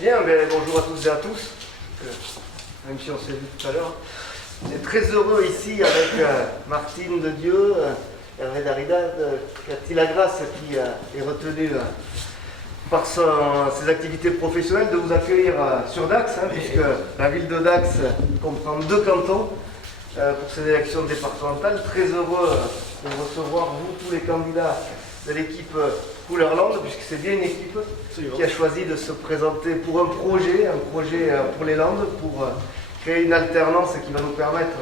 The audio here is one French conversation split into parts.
Bien, ben, bonjour à toutes et à tous, même si on s'est vu tout à l'heure. On est très heureux ici avec Martine de Dieu, Hervé Daridad, Cathy Lagrasse qui est retenue par ses activités professionnelles de vous accueillir sur Dax, puisque la ville de Dax comprend 2 cantons pour ces élections départementales. Très heureux de recevoir vous, tous les candidats de l'équipe Couleur-Landes, puisque c'est bien une équipe qui a choisi de se présenter pour un projet pour les Landes, pour créer une alternance qui va nous permettre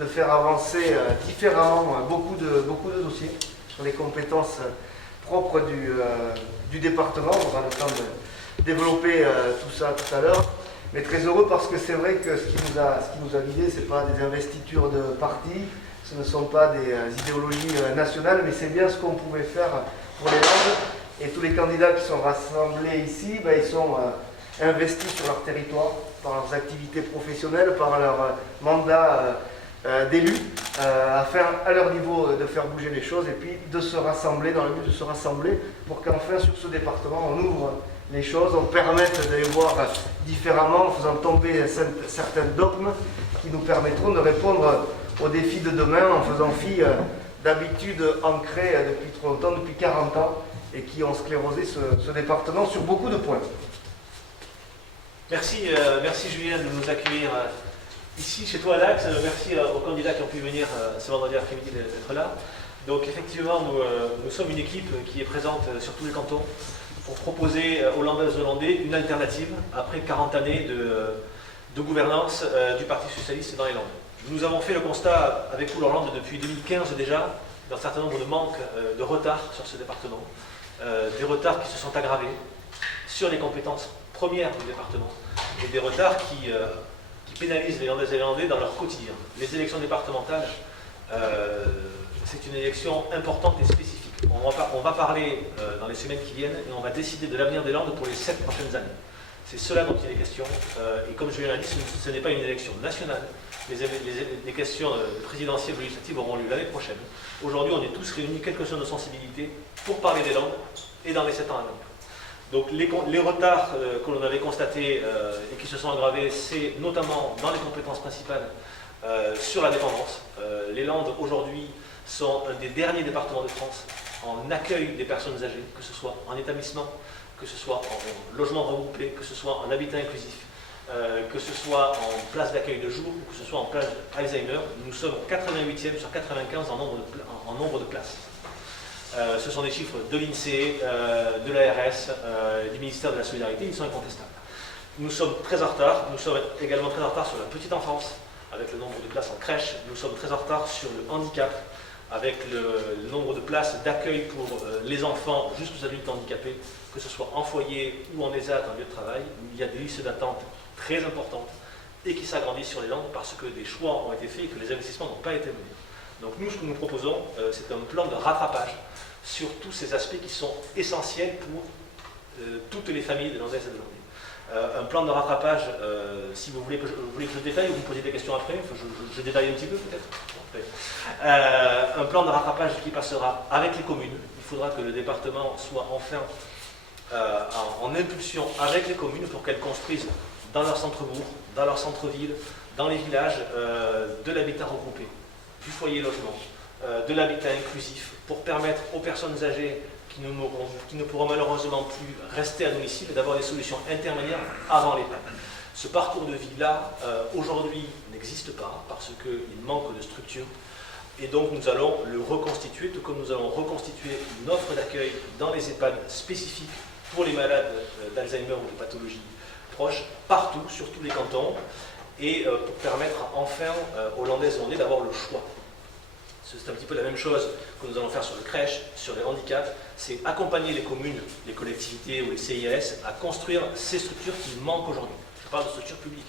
de faire avancer différemment beaucoup de dossiers sur les compétences propres du département. On aura le temps de développer tout ça tout à l'heure. Mais très heureux parce que c'est vrai que ce qui nous a guidés, ce n'est pas des investitures de partis, ce ne sont pas des idéologies nationales, mais c'est bien ce qu'on pouvait faire pour les Landes. Et tous les candidats qui sont rassemblés ici, ils sont investis sur leur territoire, par leurs activités professionnelles, par leur mandat d'élus, afin à leur niveau de faire bouger les choses et puis de se rassembler, dans le but de se rassembler pour qu'enfin sur ce département on ouvre les choses, on permette de les voir différemment en faisant tomber certains dogmes qui nous permettront de répondre aux défis de demain en faisant fi d'habitudes ancrées depuis trop longtemps, depuis 40 ans, et qui ont sclérosé ce département sur beaucoup de points. Merci Julien de nous accueillir ici chez toi à Dax. Merci aux candidats qui ont pu venir ce vendredi après-midi d'être là. Donc effectivement, nous sommes une équipe qui est présente sur tous les cantons pour proposer aux Landaises et aux Landais une alternative après 40 années de gouvernance du Parti Socialiste dans les Landes. Nous avons fait le constat avec Couleur-Landes depuis 2015 déjà d'un certain nombre de manques, de retards sur ce département, des retards qui se sont aggravés sur les compétences premières du département et des retards qui pénalisent les Landaises et les Landais dans leur quotidien. Les élections départementales, c'est une élection importante et spécifique. On va parler dans les semaines qui viennent et on va décider de l'avenir des Landes pour les 7 prochaines années. C'est cela dont il est question. Et comme je l'ai dit, ce n'est pas une élection nationale. Les questions présidentielles ou législatives auront lieu l'année prochaine. Aujourd'hui, on est tous réunis, quelles que soient nos sensibilités, pour parler des Landes et dans les 7 ans à venir. Donc les retards que l'on avait constatés et qui se sont aggravés, c'est notamment dans les compétences principales sur la dépendance. Les Landes aujourd'hui sont un des derniers départements de France en accueil des personnes âgées, que ce soit en établissement, que ce soit en logement regroupé, que ce soit en habitat inclusif, que ce soit en place d'accueil de jour ou que ce soit en place Alzheimer. Nous sommes 88e sur 95 en nombre de places. Ce sont des chiffres de l'INSEE, de l'ARS, du ministère de la Solidarité, ils sont incontestables. Nous sommes très en retard, nous sommes également très en retard sur la petite enfance, avec le nombre de places en crèche, nous sommes très en retard sur le handicap, avec le nombre de places d'accueil pour les enfants jusqu'aux adultes handicapés, que ce soit en foyer ou en ESAT, en lieu de travail. Il y a des listes d'attente très importantes et qui s'agrandissent sur les Landes parce que des choix ont été faits et que les investissements n'ont pas été menés. Donc nous, ce que nous proposons, c'est un plan de rattrapage sur tous ces aspects qui sont essentiels pour toutes les familles de Landaises et de Landais. Un plan de rattrapage, si vous voulez que je détaille ou vous me posez des questions après, je détaille un petit peu peut-être. Un plan de rattrapage qui passera avec les communes. Il faudra que le département soit enfin en impulsion avec les communes pour qu'elles construisent dans leur centre-bourg, dans leur centre-ville, dans les villages, de l'habitat regroupé, du foyer logement, de l'habitat inclusif, pour permettre aux personnes âgées qui ne pourront malheureusement plus rester à domicile et d'avoir des solutions intermédiaires avant l'EHPAD. Ce parcours de vie-là, aujourd'hui, n'existe pas parce qu'il manque de structure. Et donc nous allons le reconstituer, tout comme nous allons reconstituer une offre d'accueil dans les EHPAD spécifiques pour les malades d'Alzheimer ou de pathologies proches, partout, sur tous les cantons, et pour permettre enfin aux Landaises et Landais d'avoir le choix. C'est un petit peu la même chose que nous allons faire sur les crèches, sur les handicaps, c'est accompagner les communes, les collectivités ou les CIAS à construire ces structures qui manquent aujourd'hui. Je parle de structures publiques.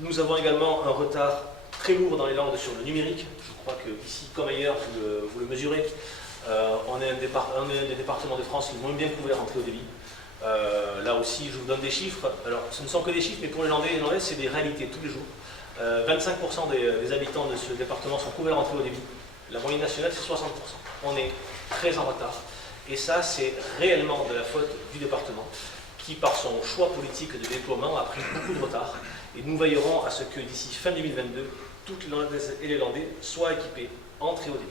Nous avons également un retard très lourd dans les Landes sur le numérique. Je crois qu'ici, comme ailleurs, vous le mesurez. On est un des départements de France le moins bien couverts en très haut débit. Là aussi, je vous donne des chiffres. Alors, ce ne sont que des chiffres, mais pour les Landais et les Landaises, c'est des réalités tous les jours. 25% des habitants de ce département sont couverts en très haut débit. La moyenne nationale, c'est 60%. On est très en retard. Et ça, c'est réellement de la faute du département, qui, par son choix politique de déploiement, a pris beaucoup de retard. Et nous veillerons à ce que d'ici fin 2022, toutes les Landaises et les Landais soient équipés en très haut débit.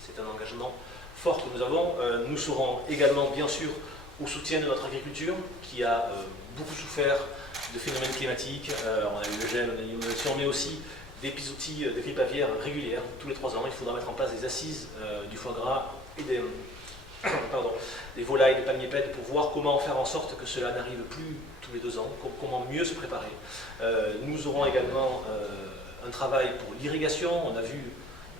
C'est un engagement fort que nous avons. Nous serons également, bien sûr, au soutien de notre agriculture, qui a beaucoup souffert de phénomènes climatiques. On a eu le gel, on a eu l'inondation, mais aussi d'épizooties de grippe aviaire régulières. Tous les 3 ans, il faudra mettre en place des assises du foie gras et des volailles, des palmipèdes, pour voir comment faire en sorte que cela n'arrive plus tous les 2 ans, comment mieux se préparer. Nous aurons également un travail pour l'irrigation. On a vu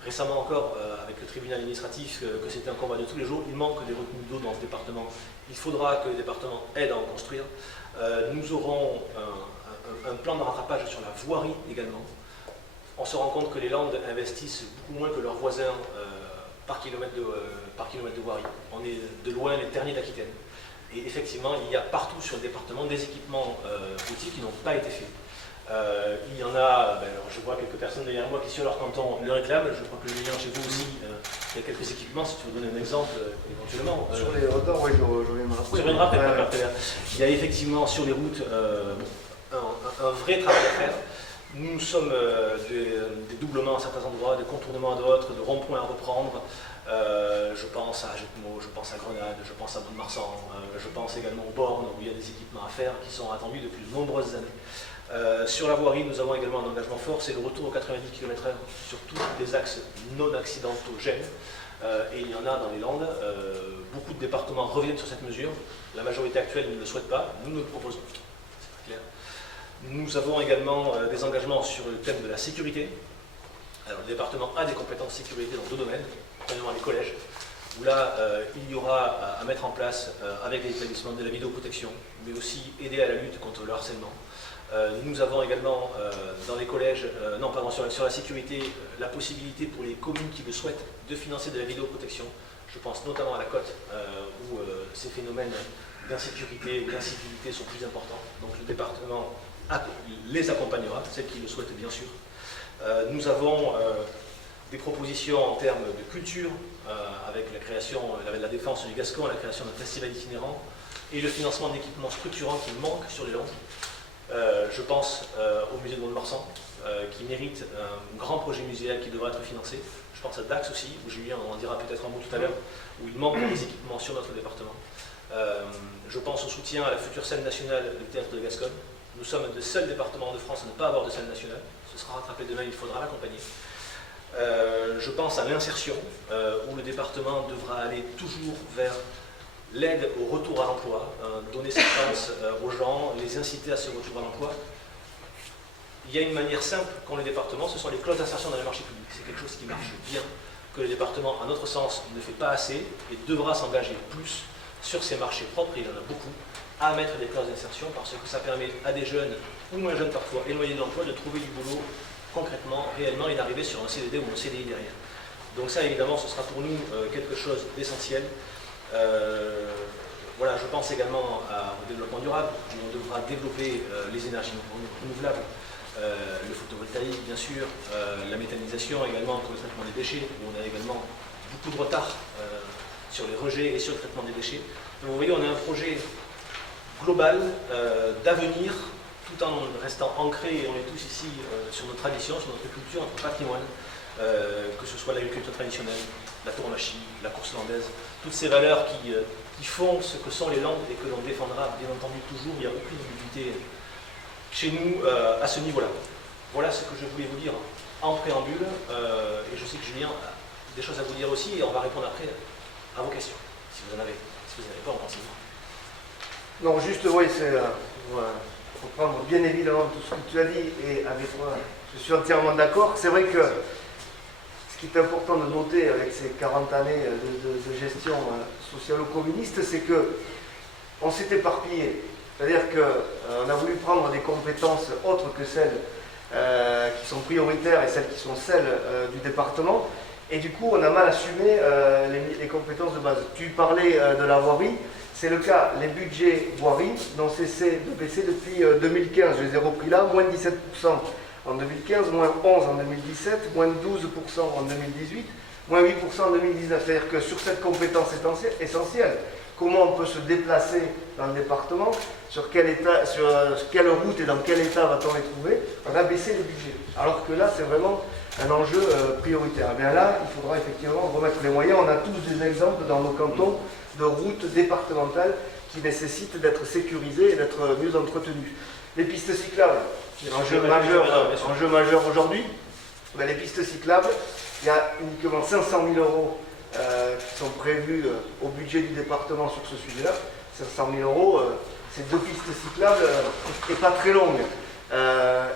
récemment encore avec le tribunal administratif que c'était un combat de tous les jours. Il manque des retenues d'eau dans ce département. Il faudra que le département aide à en construire. Nous aurons un plan de rattrapage sur la voirie également. On se rend compte que les Landes investissent beaucoup moins que leurs voisins par kilomètre de voirie. On est de loin les derniers d'Aquitaine. Et effectivement, il y a partout sur le département des équipements routiers qui n'ont pas été faits. Il y en a, alors je vois quelques personnes derrière moi qui sur leur canton le réclament. Je crois que Julien, chez vous aussi, il y a quelques équipements, si tu veux donner un exemple éventuellement. Sur les retards, oui, je reviendrai après. Je reviendrai après. Il y a effectivement sur les routes un vrai travail à faire. Nous sommes des doublements à certains endroits, des contournements à d'autres, de ronds-points à reprendre. Je pense à Jetmo, je pense à Grenade, je pense à Mont-de-Marsan, je pense également aux bornes où il y a des équipements à faire qui sont attendus depuis de nombreuses années. Sur la voirie, nous avons également un engagement fort, c'est le retour aux 90 km/h sur tous les axes non accidentogènes. Et il y en a dans les Landes. Beaucoup de départements reviennent sur cette mesure. La majorité actuelle ne le souhaite pas, nous le proposons. C'est clair. Nous avons également des engagements sur le thème de la sécurité. Alors, le département a des compétences sécurité dans 2 domaines, premièrement les collèges, où là, il y aura à mettre en place, avec les établissements, de la vidéoprotection, mais aussi aider à la lutte contre le harcèlement. Nous avons également dans les collèges, sur la sécurité, la possibilité pour les communes qui le souhaitent de financer de la vidéoprotection. Je pense notamment à la côte, où ces phénomènes d'insécurité ou d'incivilité sont plus importants. Donc le département les accompagnera, celles qui le souhaitent bien sûr. Nous avons des propositions en termes de culture, avec la création, la défense du Gascon, la création d'un festival itinérant et le financement d'équipements structurants qui manquent sur les Landes. Je pense au musée de Mont-de-Marsan, qui mérite un grand projet muséal qui devra être financé. Je pense à Dax aussi, où Julien en dira peut-être un mot tout à l'heure, où il manque des équipements sur notre département. Je pense au soutien à la future scène nationale du théâtre de Gascogne. Nous sommes le seul département de France à ne pas avoir de scène nationale. Ce sera rattrapé demain, il faudra l'accompagner. Je pense à l'insertion, où le département devra aller toujours vers l'aide au retour à l'emploi, donner cette chance aux gens, les inciter à ce retour à l'emploi. Il y a une manière simple qu'ont les départements, ce sont les clauses d'insertion dans les marchés publics. C'est quelque chose qui marche bien, que le département, à notre sens, ne fait pas assez et devra s'engager plus sur ces marchés propres, il y en a beaucoup, à mettre des clauses d'insertion parce que ça permet à des jeunes, ou moins jeunes parfois, éloignés de l'emploi, de trouver du boulot concrètement, réellement, et d'arriver sur un CDD ou un CDI derrière. Donc ça, évidemment, ce sera pour nous quelque chose d'essentiel. Voilà, je pense également au développement durable, où on devra développer les énergies renouvelables, le photovoltaïque, bien sûr, la méthanisation également pour le traitement des déchets, où on a également beaucoup de retard sur les rejets et sur le traitement des déchets. Donc vous voyez, on a un projet global d'avenir, tout en restant ancré, et on est tous ici sur nos traditions, sur notre culture, notre patrimoine, que ce soit l'agriculture traditionnelle, la tauromachie, la course landaise, toutes ces valeurs qui font ce que sont les Landes et que l'on défendra bien entendu toujours. Il n'y a aucune ambiguïté chez nous à ce niveau-là. Voilà ce que je voulais vous dire en préambule, et je sais que Julien a des choses à vous dire aussi, et on va répondre après à vos questions, si vous en avez. Si vous n'en avez pas, on continue. Non, juste, oui, c'est pour prendre bien évidemment tout ce que tu as dit, et avec moi, je suis entièrement d'accord. C'est vrai que ce qui est important de noter avec ces 40 années de gestion socialo-communiste, c'est qu'on s'est éparpillé. C'est-à-dire qu'on a voulu prendre des compétences autres que celles qui sont prioritaires et celles qui sont celles du département. Et du coup, on a mal assumé les compétences de base. Tu parlais de la voirie, c'est le cas. Les budgets voirie n'ont cessé de baisser depuis 2015. Je les ai repris là, moins 17% en 2015, moins 11% en 2017, moins 12% en 2018, moins 8% en 2019. C'est-à-dire que sur cette compétence essentielle, comment on peut se déplacer dans le département, sur quelle route et dans quel état va-t-on les trouver, on a baissé les budgets. Alors que là, c'est vraiment un enjeu prioritaire. Et bien là, il faudra effectivement remettre les moyens. On a tous des exemples dans nos cantons de routes départementales qui nécessitent d'être sécurisées et d'être mieux entretenues. Les pistes cyclables, enjeu majeur aujourd'hui. Ben, les pistes cyclables, il y a uniquement 500 000 euros qui sont prévus au budget du département sur ce sujet-là. 500 000 euros, c'est 2 pistes cyclables et pas très longues.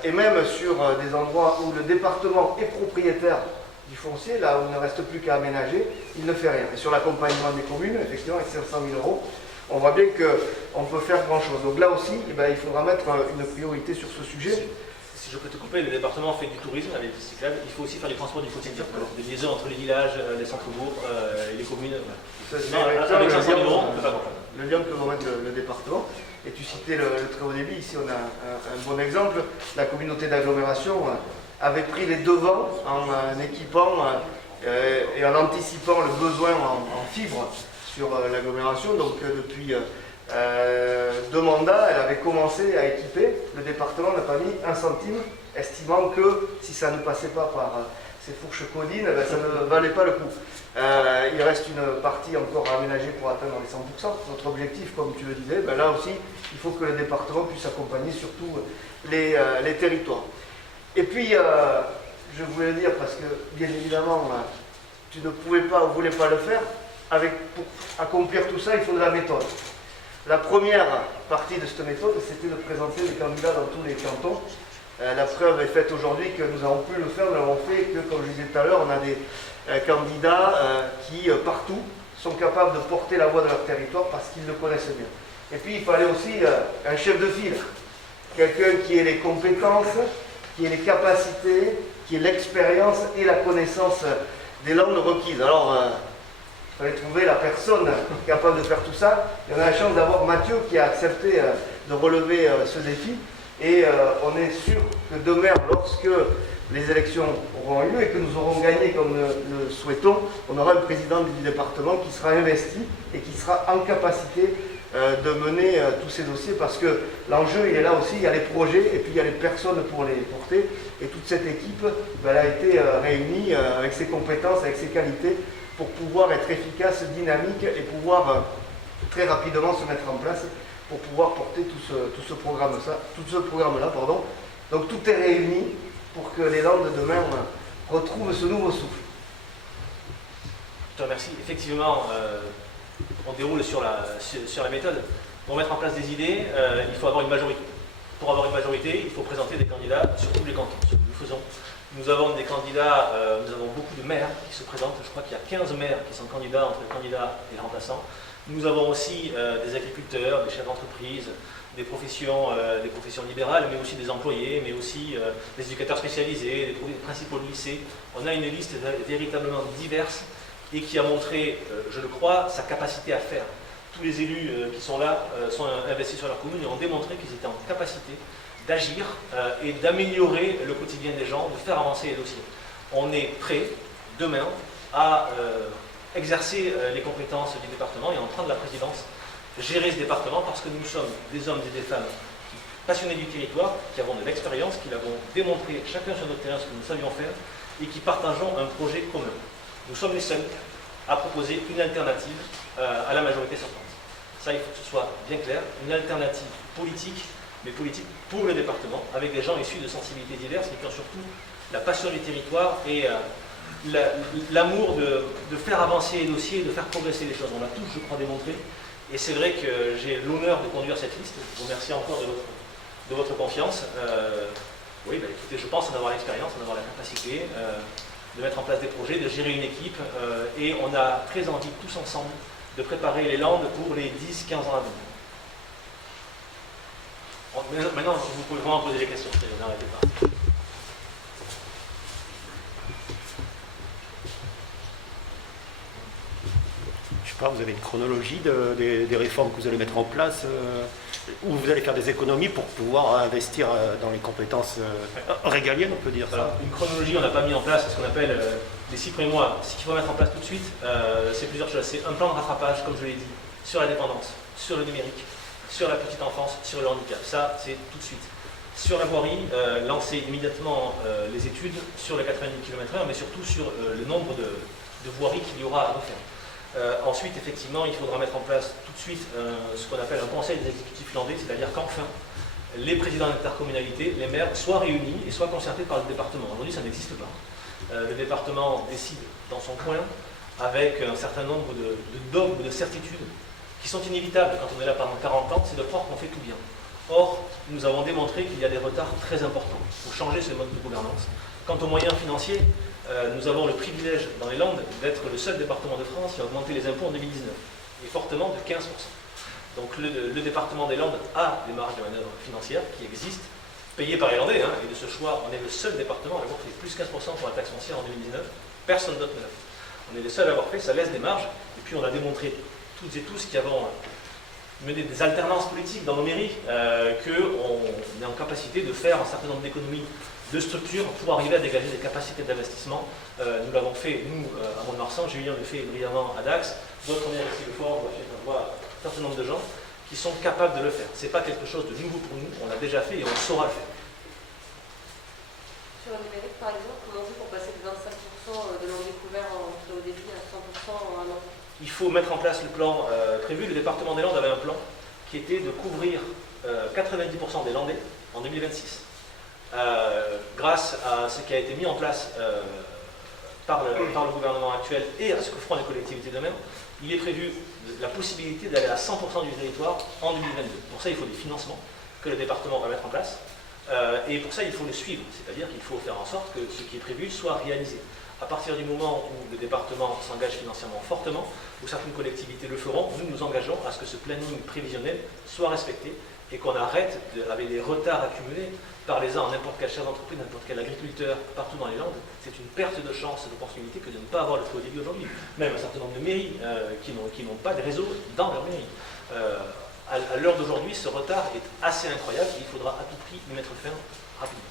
Et même sur des endroits où le département est propriétaire du foncier, là où il ne reste plus qu'à aménager, il ne fait rien. Et sur l'accompagnement des communes, effectivement, avec 500 000 euros, on voit bien qu'on peut faire grand-chose. Donc là aussi, eh ben, il faudra mettre une priorité sur ce sujet. Si je peux te couper, le département fait du tourisme avec les cyclables. Il faut aussi faire du transport du quotidien, des liaisons entre les villages, les centres-bourgs et les communes. Avec 500 000 euros, on ne peut pas comprendre. Le lien que va mettre le département. Et tu citais le très haut débit. Ici, on a un bon exemple. La communauté d'agglomération avait pris les devants en équipant et en anticipant le besoin en fibre sur l'agglomération. Donc depuis 2 mandats, elle avait commencé à équiper. Le département n'a pas mis 1 centime, estimant que si ça ne passait pas par ces fourches codines, ben, ça ne valait pas le coup. Il reste une partie encore à aménager pour atteindre les 100%. Notre objectif, comme tu le disais, ben là aussi, il faut que le département puisse accompagner surtout les territoires. Et puis, je voulais dire, parce que bien évidemment, tu ne pouvais pas ou voulais pas le faire, pour accomplir tout ça, il faut de la méthode. La première partie de cette méthode, c'était de présenter les candidats dans tous les cantons. La preuve est faite aujourd'hui que nous avons pu le faire, nous l'avons fait, que comme je disais tout à l'heure, on a des candidats qui, partout, sont capables de porter la voix de leur territoire parce qu'ils le connaissent bien. Et puis, il fallait aussi un chef de file, quelqu'un qui ait les compétences, qui ait les capacités, qui ait l'expérience et la connaissance des langues requises. Alors, il fallait trouver la personne capable de faire tout ça. Et on a la chance d'avoir Mathieu qui a accepté de relever ce défi. Et on est sûr que demain, lorsque les élections auront eu lieu et que nous aurons gagné comme nous le souhaitons, on aura un président du département qui sera investi et qui sera en capacité de mener tous ces dossiers, parce que l'enjeu il est là aussi, il y a les projets et puis il y a les personnes pour les porter, et toute cette équipe elle a été réunie avec ses compétences, avec ses qualités pour pouvoir être efficace, dynamique et pouvoir très rapidement se mettre en place pour pouvoir porter tout ce programme-là. Donc tout est réuni pour que les Landes de demain retrouvent ce nouveau souffle. Je te remercie. Effectivement, on déroule sur la méthode. Pour mettre en place des idées, il faut avoir une majorité. Pour avoir une majorité, il faut présenter des candidats sur tous les cantons, ce que nous faisons. Nous avons des candidats, nous avons beaucoup de maires qui se présentent. Je crois qu'il y a 15 maires qui sont candidats entre les candidats et les remplaçants. Nous avons aussi des agriculteurs, des chefs d'entreprise, des professions libérales, mais aussi des employés, mais aussi des éducateurs spécialisés, des principaux de lycée. On a une liste véritablement diverse et qui a montré, je le crois, sa capacité à faire. Tous les élus qui sont là sont investis sur leur commune et ont démontré qu'ils étaient en capacité d'agir et d'améliorer le quotidien des gens, de faire avancer les dossiers. On est prêt, demain, à exercer les compétences du département et en train de la présidence, gérer ce département parce que nous sommes des hommes et des femmes passionnés du territoire, qui avons de l'expérience, qui l'avons démontré chacun sur notre terrain ce que nous savions faire et qui partageons un projet commun. Nous sommes les seuls à proposer une alternative à la majorité sortante. Ça, il faut que ce soit bien clair, une alternative politique, mais politique pour le département, avec des gens issus de sensibilités diverses et qui ont surtout la passion du territoire et l'amour de faire avancer les dossiers et de faire progresser les choses. On l'a tous, je crois, démontré. Et c'est vrai que j'ai l'honneur de conduire cette liste. Je vous remercie encore de votre confiance. Oui, écoutez, je pense en avoir l'expérience, en avoir la capacité de mettre en place des projets, de gérer une équipe. Et on a très envie, tous ensemble, de préparer les Landes pour les 10-15 ans à venir. Maintenant, vous pouvez vraiment poser des questions, n'arrêtez pas. Je sais pas, vous avez une chronologie des réformes que vous allez mettre en place, où vous allez faire des économies pour pouvoir investir dans les compétences régaliennes, on peut dire ça. Alors, une chronologie, on n'a pas mis en place ce qu'on appelle les 6 premiers mois. Ce qu'il faut mettre en place tout de suite, c'est plusieurs choses. C'est un plan de rattrapage, comme je l'ai dit, sur la dépendance, sur le numérique, sur la petite enfance, sur le handicap. Ça, c'est tout de suite. Sur la voirie, lancer immédiatement les études sur les 90 km/h, mais surtout sur le nombre de voiries qu'il y aura à refaire. Ensuite, effectivement, il faudra mettre en place tout de suite ce qu'on appelle un conseil des exécutifs landais, c'est-à-dire qu'enfin, les présidents d'intercommunalité, les maires, soient réunis et soient concertés par le département. Aujourd'hui, ça n'existe pas. Le département décide dans son coin avec un certain nombre de dogmes, de certitudes qui sont inévitables quand on est là pendant 40 ans, c'est de croire qu'on fait tout bien. Or, nous avons démontré qu'il y a des retards très importants. Il faut changer ce mode de gouvernance. Quant aux moyens financiers, nous avons le privilège dans les Landes d'être le seul département de France qui a augmenté les impôts en 2019, et fortement de 15%. Donc le département des Landes a des marges de manœuvre financières qui existent, payées par les Landais, hein, et de ce choix, on est le seul département à avoir fait plus 15% pour la taxe foncière en 2019, personne d'autre ne l'a fait. On est les seuls à avoir fait, ça laisse des marges, et puis on a démontré toutes et tous qui avons mené des alternances politiques dans nos mairies, qu'on est en capacité de faire un certain nombre d'économies de structures pour arriver à dégager des capacités d'investissement. Nous l'avons fait, nous, à Mont-de-Marsan, Julien le fait brillamment à Dax, d'autres on est ici le fort, on voit un certain nombre de gens qui sont capables de le faire. Ce n'est pas quelque chose de nouveau pour nous, on l'a déjà fait et on saura le faire. Sur le numérique, par exemple, comment on fait pour passer de 25% de l'eau découvert en très haut débit à 100% en un an? Il faut mettre en place le plan prévu. Le département des Landes avait un plan qui était de couvrir 90% des Landais en 2026. Grâce à ce qui a été mis en place par le gouvernement actuel et à ce que feront les collectivités d'eux-mêmes, il est prévu la possibilité d'aller à 100% du territoire en 2022. Pour ça, il faut des financements que le département va mettre en place. Et pour ça, il faut le suivre, c'est-à-dire qu'il faut faire en sorte que ce qui est prévu soit réalisé. À partir du moment où le département s'engage financièrement fortement, où certaines collectivités le feront, nous nous engageons à ce que ce planning prévisionnel soit respecté et qu'on arrête avec les retards accumulés par les uns en n'importe quel chef d'entreprise, n'importe quel agriculteur, partout dans les Landes. C'est une perte de chance et d'opportunité que de ne pas avoir le très haut débit aujourd'hui. Même un certain nombre de mairies qui n'ont pas de réseau dans leur mairie. À l'heure d'aujourd'hui, ce retard est assez incroyable et il faudra à tout prix y mettre fin rapidement.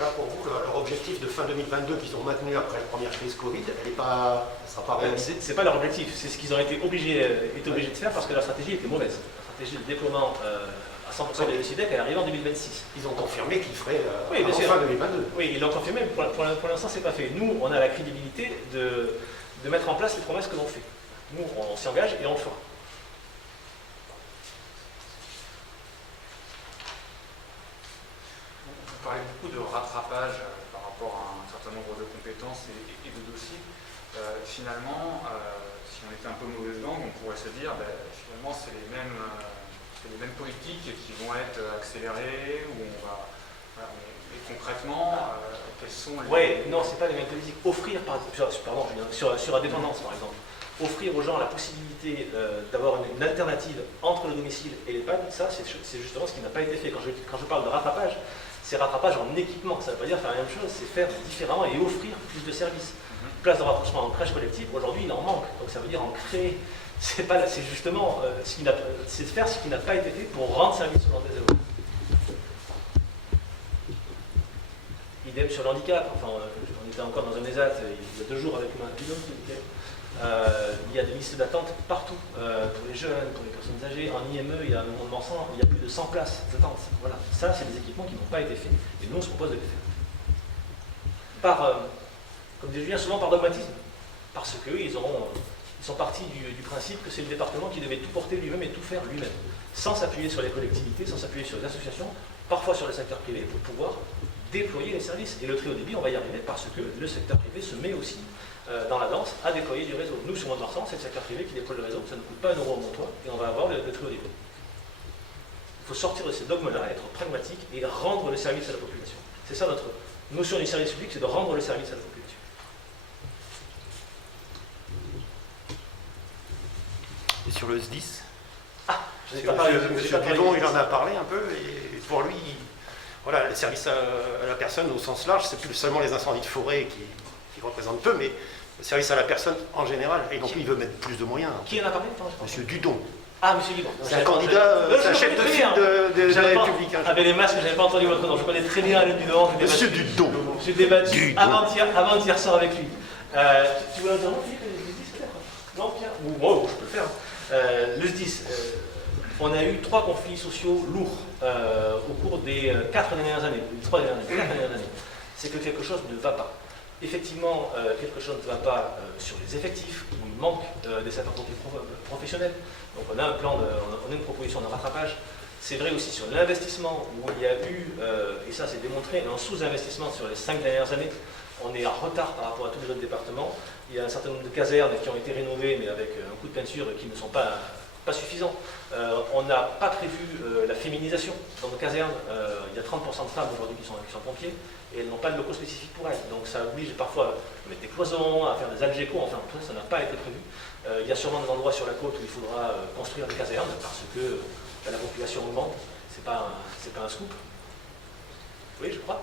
Là, pour vous, leur objectif de fin 2022 qu'ils ont maintenu après la première crise Covid, elle ne sera pas réalisée. C'est pas leur objectif, c'est ce qu'ils ont été obligés de faire parce que leur stratégie était mauvaise. La stratégie de déploiement à 100% des ECDEC, elle arrive en 2026. Ils ont confirmé qu'ils feraient Oui, bien sûr. fin 2022. Oui, ils l'ont confirmé, mais pour l'instant, c'est pas fait. Nous, on a la crédibilité de mettre en place les promesses que l'on fait. Nous, on s'y engage et on le fera. Vous parlez beaucoup de rattrapage par rapport à un certain nombre de compétences et de dossiers. Finalement, si on était un peu mauvaise langue, on pourrait se dire finalement c'est les mêmes politiques qui vont être accélérées, où on va. Et concrètement, quelles sont les. Oui, non, c'est pas les mêmes politiques. Offrir, sur la dépendance par exemple, offrir aux gens la possibilité d'avoir une alternative entre le domicile et l'EHPAD, ça c'est justement ce qui n'a pas été fait. Quand je parle de rattrapage, c'est rattrapage en équipement. Ça ne veut pas dire faire la même chose, c'est faire différemment et offrir plus de services. Place de rapprochement en crèche collective, aujourd'hui il en manque. Donc ça veut dire en créer. C'est justement c'est faire ce qui n'a pas été fait pour rendre service aux Landais. Idem sur le handicap. Enfin, on était encore dans un ESAT il y a 2 jours avec un binôme qui était. Il y a des listes d'attente partout, pour les jeunes, pour les personnes âgées. En IME, il y a un moment de il y a plus de 100 places d'attente. Voilà. Ça, c'est des équipements qui n'ont pas été faits. Et nous, on se propose de les faire. Comme dit Julien, souvent par dogmatisme. Parce qu'ils sont partis du principe que c'est le département qui devait tout porter lui-même et tout faire lui-même. Sans s'appuyer sur les collectivités, sans s'appuyer sur les associations, parfois sur le secteur privé, pour pouvoir déployer les services. Et le très haut débit, on va y arriver parce que le secteur privé se met aussi dans la danse à déployer du réseau. Nous, sur Mont-de-Marsan, c'est le secteur privé qui déploie le réseau, ça ne coûte pas 1 euro au montois et on va avoir le très haut débit. Il faut sortir de ces dogmes-là, être pragmatique et rendre le service à la population. C'est ça notre notion du service public, c'est de rendre le service à la population. Et sur le SDIS, je n'ai pas parlé. Monsieur Dudon, il en a parlé un peu, et pour lui, voilà, le service à la personne au sens large, c'est plus seulement les incendies de forêt qui représentent peu, mais le service à la personne en général, et donc il veut mettre plus de moyens. Qui en a parlé? Monsieur Dudon. Ah, Monsieur Dudon. C'est un candidat, c'est un chef de file de la République. Avec les masques, je n'avais pas entendu votre nom. Je connais très bien Alain Dudon. Monsieur Dudon. J'ai débattu avant-hier soir avec lui. Tu veux un dire non, Philippe, peut-être? Non, Pierre? Ou moi, je peux le faire. Le SDIS, on a eu 3 conflits sociaux lourds au cours des 4 dernières années, 3 dernières années. C'est que quelque chose ne va pas. Effectivement, quelque chose ne va pas sur les effectifs, où il manque des sapeurs-pompiers professionnels. Donc on a on a une proposition de rattrapage. C'est vrai aussi sur l'investissement, où il y a eu, et ça c'est démontré, un sous-investissement sur les 5 dernières années. On est en retard par rapport à tous les autres départements. Il y a un certain nombre de casernes qui ont été rénovées, mais avec un coup de peinture qui ne sont pas suffisants. On n'a pas prévu la féminisation dans nos casernes. Il y a 30% de femmes aujourd'hui qui sont pompiers, et elles n'ont pas de locaux spécifiques pour elles. Donc ça oblige parfois à mettre des cloisons, à faire des algécos, enfin tout ça, ça n'a pas été prévu. Il y a sûrement des endroits sur la côte où il faudra construire des casernes, parce que la population augmente. C'est pas un scoop. Oui, je crois.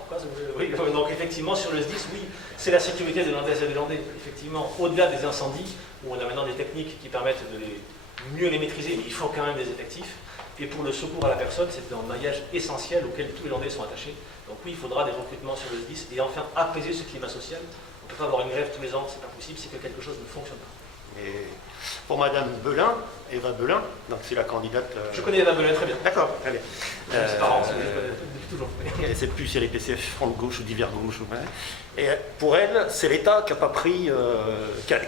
Oui, donc effectivement, sur le SDIS, oui, c'est la sécurité des Landaises et des Landais. Effectivement, au-delà des incendies, où on a maintenant des techniques qui permettent de mieux les maîtriser, mais il faut quand même des effectifs. Et pour le secours à la personne, c'est un maillage essentiel auquel tous les Landais sont attachés. Donc oui, il faudra des recrutements sur le SDIS et enfin apaiser ce climat social. On ne peut pas avoir une grève tous les ans, c'est pas possible, c'est que quelque chose ne fonctionne pas. Et pour Madame Belin, Eva Belin, donc c'est la candidate. Je connais Eva Belin très bien. D'accord, très bien. Ses parents, depuis toujours. Elle ne sait plus si elle est PCF front de gauche ou d'hiver gauche. Et pour elle, c'est l'État qui n'a pas pris,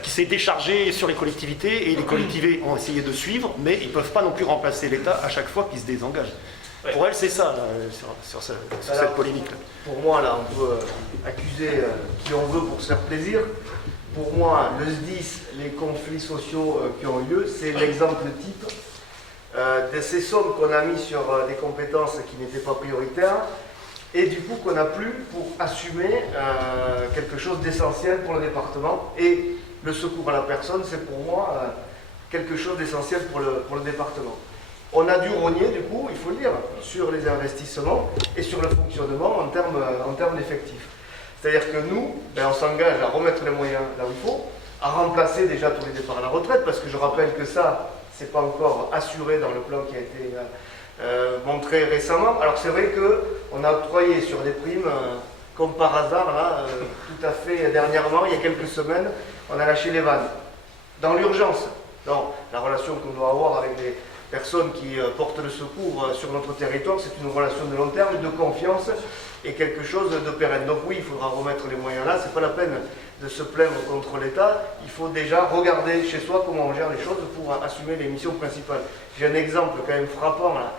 qui s'est déchargé sur les collectivités, et les collectivités ont essayé de suivre, mais ils ne peuvent pas non plus remplacer l'État à chaque fois qu'il se désengage. Ouais. Pour elle, c'est ça, là, sur cette polémique-là. Pour moi, là, on peut accuser qui on veut pour se faire plaisir. Pour moi, le SDIS, les conflits sociaux qui ont eu lieu, c'est l'exemple type de ces sommes qu'on a mis sur des compétences qui n'étaient pas prioritaires, et du coup qu'on n'a plus pour assumer quelque chose d'essentiel pour le département. Et le secours à la personne, c'est pour moi quelque chose d'essentiel pour le département. On a dû rogner, du coup, il faut le dire, sur les investissements et sur le fonctionnement en termes d'effectifs. C'est-à-dire que nous, on s'engage à remettre les moyens là où il faut, à remplacer déjà tous les départs à la retraite, parce que je rappelle que ça, c'est pas encore assuré dans le plan qui a été montré récemment. Alors c'est vrai qu'on a octroyé sur des primes, comme par hasard, là, tout à fait dernièrement, il y a quelques semaines, on a lâché les vannes. Dans l'urgence, dans la relation qu'on doit avoir avec les personnes qui portent le secours sur notre territoire, c'est une relation de long terme, de confiance et quelque chose de pérenne. Donc oui, il faudra remettre les moyens là, c'est pas la peine de se plaindre contre l'État, il faut déjà regarder chez soi comment on gère les choses pour assumer les missions principales. J'ai un exemple quand même frappant là,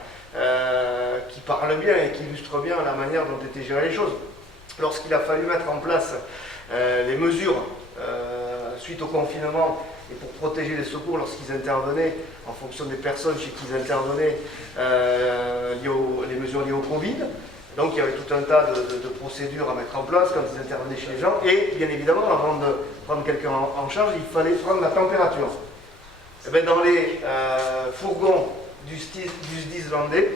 qui parle bien et qui illustre bien la manière dont étaient gérées les choses. Lorsqu'il a fallu mettre en place les mesures suite au confinement, et pour protéger les secours lorsqu'ils intervenaient, en fonction des personnes chez qui ils intervenaient, les mesures liées au Covid. Donc il y avait tout un tas de procédures à mettre en place quand ils intervenaient chez les gens. Et bien évidemment, avant de prendre quelqu'un en charge, il fallait prendre la température. Et bien, dans les fourgons du SDIS landais,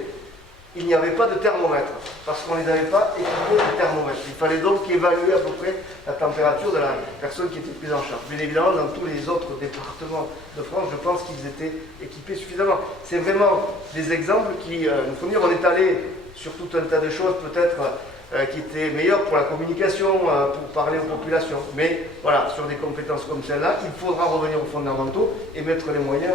il n'y avait pas de thermomètre, parce qu'on ne les avait pas équipés de thermomètre. Il fallait donc évaluer à peu près la température de la personne qui était prise en charge. Bien évidemment, dans tous les autres départements de France, je pense qu'ils étaient équipés suffisamment. C'est vraiment des exemples qui nous font dire, on est allé sur tout un tas de choses peut-être qui étaient meilleures pour la communication, pour parler aux populations. Mais voilà, sur des compétences comme celle-là, il faudra revenir aux fondamentaux et mettre les moyens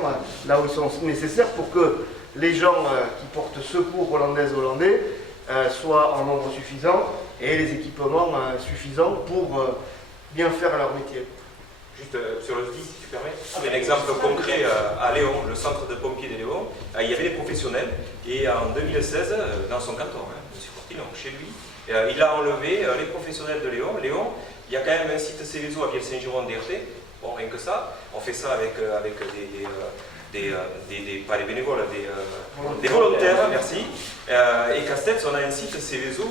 là où ils sont nécessaires pour que les gens qui portent secours hollandaises hollandais soient en nombre suffisant et les équipements suffisants pour bien faire leur métier. Juste sur le SDIS, si tu permets, un exemple concret à Léon, le centre de pompiers de Léon, il y avait des professionnels et en 2016, dans son canton, M. Fortillon, chez lui, il a enlevé les professionnels de Léon. Léon, il y a quand même un site Céveso à Vielle-Saint-Giron DRT, bon rien que ça, on fait ça avec pas les bénévoles, des volontaires, merci. Et Castex, on a un site Céveso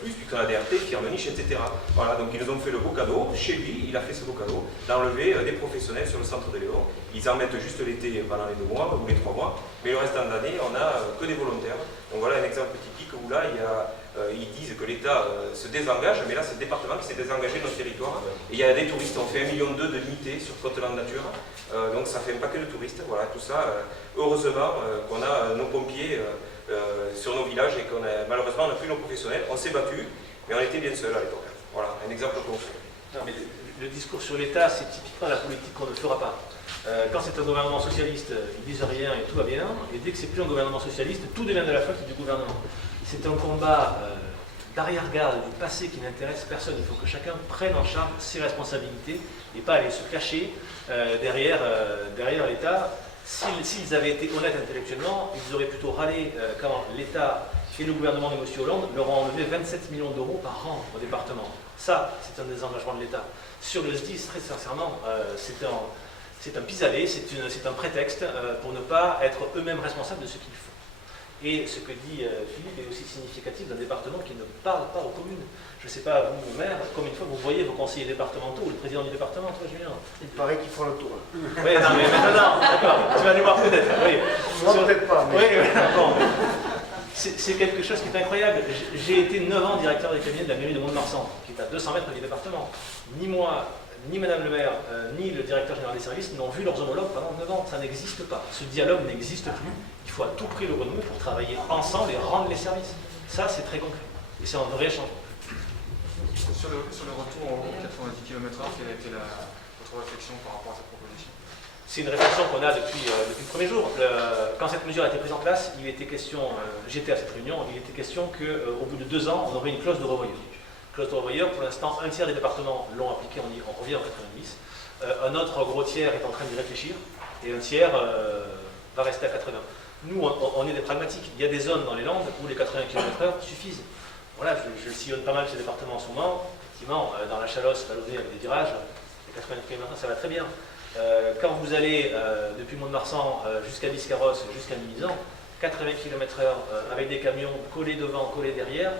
puisqu'on a DRT, Firmenich, etc. Voilà, donc ils nous ont fait le beau cadeau, chez lui, il a fait ce beau cadeau, d'enlever des professionnels sur le centre de Léon. Ils en mettent juste l'été pendant les 2 mois ou les 3 mois, mais le restant de l'année, on n'a que des volontaires. Donc voilà un exemple typique où là, ils disent que l'État se désengage, mais là c'est le département qui s'est désengagé de notre territoire. Et il y a des touristes, on fait 1,2 million de limités sur Côte-Land Nature, donc ça fait un paquet de touristes. Voilà, tout ça, heureusement qu'on a nos pompiers sur nos villages et malheureusement on n'a plus nos professionnels. On s'est battu, mais on était bien seuls à l'époque. Voilà, un exemple concret. Non, mais le discours sur l'État, c'est typiquement la politique qu'on ne fera pas. Quand c'est un gouvernement socialiste, ils disent rien et tout va bien. Et dès que c'est plus un gouvernement socialiste, tout devient de la faute du gouvernement. C'est un combat d'arrière-garde du passé qui n'intéresse personne. Il faut que chacun prenne en charge ses responsabilités et pas aller se cacher derrière l'État. S'ils avaient été honnêtes intellectuellement, ils auraient plutôt râlé quand l'État et le gouvernement de M. Hollande leur ont enlevé 27 millions d'euros par an au département. Ça, c'est un désengagement de l'État. Sur le SDIS, très sincèrement, c'est un pis-aller, c'est un prétexte pour ne pas être eux-mêmes responsables de ce qu'ils font. Et ce que dit Philippe est aussi significatif d'un département qui ne parle pas aux communes. Je ne sais pas, vous, maire, combien de fois vous voyez vos conseillers départementaux ou le président du département, toi, Julien? Il paraît qu'ils font le tour. Oui, non, mais maintenant, d'accord, tu vas aller voir peut-être. Oui. Moi, peut-être pas. Mais... Oui, bon. C'est quelque chose qui est incroyable. J'ai été 9 ans directeur des cabinets de la mairie de Mont-de-Marsan, qui est à 200 mètres du département. Ni moi, ni Madame le maire, ni le directeur général des services n'ont vu leurs homologues pendant 9 ans. Ça n'existe pas. Ce dialogue n'existe plus. Il faut à tout prix le renouer pour travailler ensemble et rendre les services. Ça, c'est très concret. Et c'est un vrai changement. Sur le retour aux 90 km/h, quelle a été votre réflexion par rapport à cette proposition? C'est une réflexion qu'on a depuis le premier jour. Quand cette mesure a été prise en place, il était question, j'étais à cette réunion, il était question qu'au bout de 2 ans, on aurait une clause de revoyure. Clause de revoyure, pour l'instant, un tiers des départements l'ont appliquée, on revient en 90. Un autre gros tiers est en train d'y réfléchir, et un tiers va rester à 80. Nous, on est des pragmatiques. Il y a des zones dans les Landes où les 80 km/h suffisent. Voilà, je sillonne pas mal ces départements en ce moment. Effectivement, dans la Chalosse, vallonnée avec des virages, les 80 km/h, ça va très bien. Quand vous allez depuis Mont-de-Marsan jusqu'à Biscarrosse, jusqu'à Mimizan, 80 km/h avec des camions collés devant, collés derrière,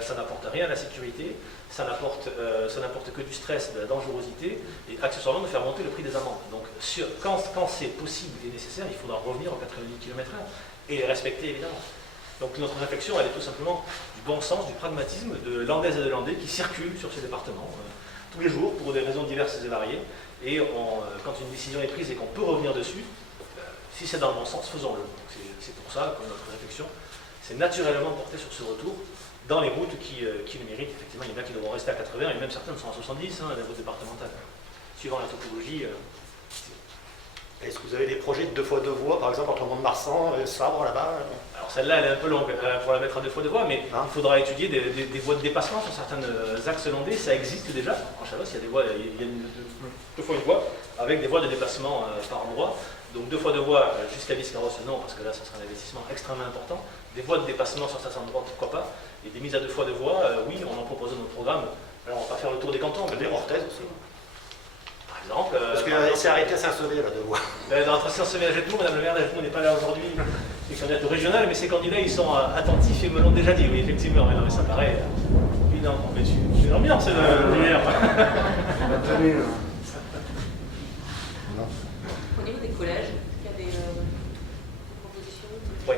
ça n'apporte rien à la sécurité, ça n'apporte que du stress, de la dangerosité et accessoirement de faire monter le prix des amendes. Donc quand c'est possible et nécessaire, il faudra revenir aux 90 km/h et les respecter évidemment. Donc notre réflexion, elle est tout simplement du bon sens, du pragmatisme de Landaises et de Landais qui circulent sur ces départements tous les jours pour des raisons diverses et variées. Et quand une décision est prise et qu'on peut revenir dessus, si c'est dans le bon sens, faisons-le. C'est pour ça que notre réflexion s'est naturellement portée sur ce retour dans les routes qui le méritent. Effectivement, il y en a qui devront rester à 80 et même certaines sont à 70, les routes départementales. Suivant la topologie. Est-ce que vous avez des projets de 2x2 voies, par exemple, entre Mont-de-Marsan et Sabre, là-bas? Alors celle-là, elle est un peu longue pour la mettre à 2x2 voies, mais il faudra étudier des voies de dépassement sur certains axes landais. Ça existe déjà. En Chalosse, il y a des voies, il y a 2 fois une voie, avec des voies de déplacement par endroit. Donc 2 fois 2 voies jusqu'à Biscarrosse, non, parce que là, ce sera un investissement extrêmement important. Des voies de dépassement sur certains endroits, pourquoi pas. Et des mises à 2 fois 2 voies, oui, on en propose dans notre programme. Alors, on va pas faire le tour des cantons. Des Orthez aussi. Par exemple. Parce que c'est arrêté à Saint-Sauvé, là, 2 voies. Entre Saint-Sauvé et Agetmou, Madame le maire d'Agetmou n'est pas là aujourd'hui. Les candidats régionales, mais ces candidats, ils sont attentifs et me l'ont déjà dit, oui, effectivement. Mais non, mais ça paraît évident. Mais c'est l'ambiance, c'est lumière. Au niveau des collèges, est-ce qu'il y a des propositions? Oui.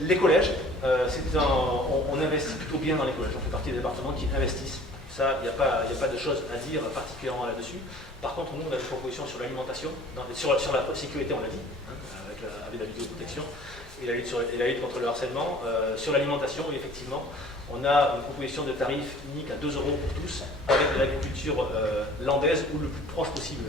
Les collèges, on investit plutôt bien dans les collèges. On fait partie des départements qui investissent. Ça, il n'y a pas de choses à dire particulièrement là-dessus. Par contre, nous, on a des propositions sur l'alimentation, sur la sécurité, on l'a dit, avec la vidéoprotection et la lutte contre le harcèlement. Sur l'alimentation, effectivement, on a une proposition de tarif unique à 2 € pour tous, avec de l'agriculture landaise ou le plus proche possible.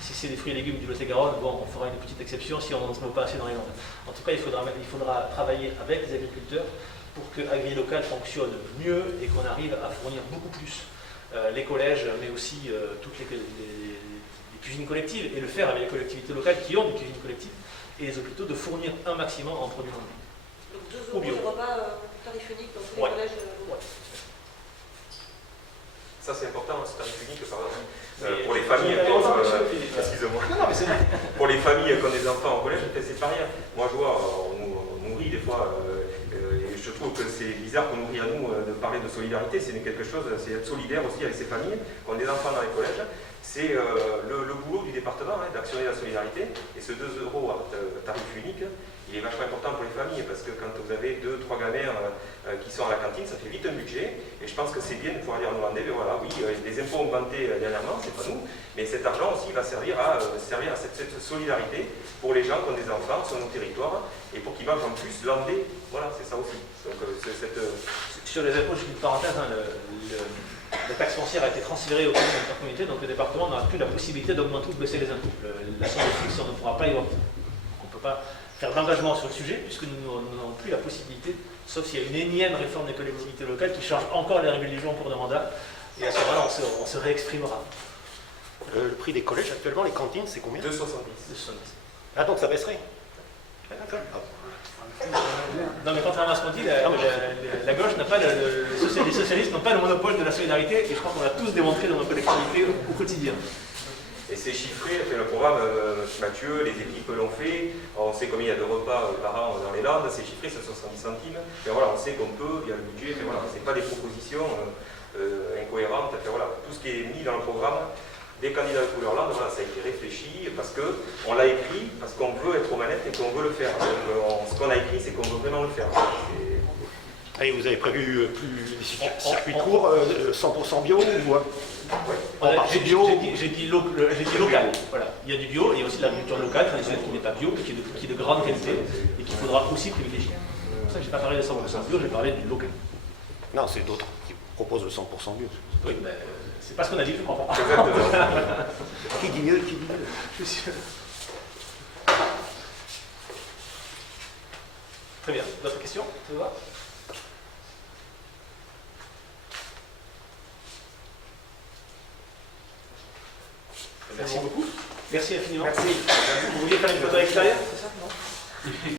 Si c'est des fruits et légumes du Lot-et-Garonne, bon, on fera une petite exception si on n'en trouve pas assez dans les Landes. En tout cas, il faudra travailler avec les agriculteurs pour que AgriLocal fonctionne mieux et qu'on arrive à fournir beaucoup plus les collèges, mais aussi toutes les cuisines collectives, et le faire avec les collectivités locales qui ont des cuisines collectives, et les hôpitaux de fournir un maximum en produits vendus. Donc 2 € de repas tarif unique dans tous les collèges. Ça c'est important, c'est tarif unique par exemple. Pour les familles, excusez-moi. Pour les familles qui ont des enfants au collège, c'est pas rien. Moi je vois, on nous rit des fois, et je trouve que c'est bizarre qu'on nous rit à nous de parler de solidarité. C'est quelque chose, c'est être solidaire aussi avec ces familles qui ont des enfants dans les collèges. C'est le boulot du département d'actionner la solidarité. Et ce 2 € à tarif unique, il est vachement important pour les familles parce que quand vous avez 2-3 gamins qui sont à la cantine, ça fait vite un budget. Et je pense que c'est bien de pouvoir dire aux Landais, mais voilà, oui, les impôts ont augmenté dernièrement, c'est pas nous, mais cet argent aussi va servir à cette solidarité pour les gens qui ont des enfants sur nos territoires et pour qu'ils mangent en plus landais. Voilà, c'est ça aussi. Donc Sur les impôts, je dis une parenthèse, hein, la taxe foncière a été transférée au communes d'intercommunalité, donc le département n'aura plus la possibilité d'augmenter ou de baisser les impôts. La somme est fixe, on ne pourra pas y opter. On ne peut pas faire d'engagement sur le sujet, puisque nous n'avons plus la possibilité, sauf s'il y a une énième réforme des collectivités locales qui change encore les règles du jeu en cours de mandat, et à ce moment-là, on se réexprimera. Le prix des collèges actuellement, les cantines, c'est combien? 2,70. Ah, donc ça baisserait? Ah, d'accord. Non, mais contrairement à ce qu'on dit, la gauche n'a pas les socialistes n'ont pas le monopole de la solidarité, et je crois qu'on l'a tous démontré dans nos collectivités au quotidien. Et c'est chiffré, le programme, Mathieu, les équipes l'ont fait, on sait combien il y a de repas par an dans les Landes, c'est chiffré, c'est 70 centimes, et voilà, on sait qu'on peut, il y a le budget, mais voilà, c'est pas des propositions incohérentes, voilà, tout ce qui est mis dans le programme des candidats de couleur Landes, voilà, ça a été réfléchi, parce qu'on l'a écrit, parce qu'on veut être aux manettes et qu'on veut le faire. Donc, ce qu'on a écrit, c'est qu'on veut vraiment le faire. Allez, vous avez prévu plus des circuits courts, 100% bio ou quoi? J'ai dit local. Voilà. Il y a du bio, il y a aussi de l'agriculture locale, traditionnelle qui n'est pas bio, mais qui est de grande qualité et qu'il faudra aussi privilégier. C'est pour ça que je n'ai pas parlé de 100% bio, j'ai parlé du local. Non, c'est d'autres qui proposent le 100% bio. Oui, mais c'est pas ce qu'on a dit, je comprends pas. Qui dit mieux, qui dit mieux? Je suis sûr. Très bien. D'autres questions? Ça va? Merci beaucoup. Merci infiniment. Merci. Vous vouliez faire une photo à l'extérieur, c'est ça, non?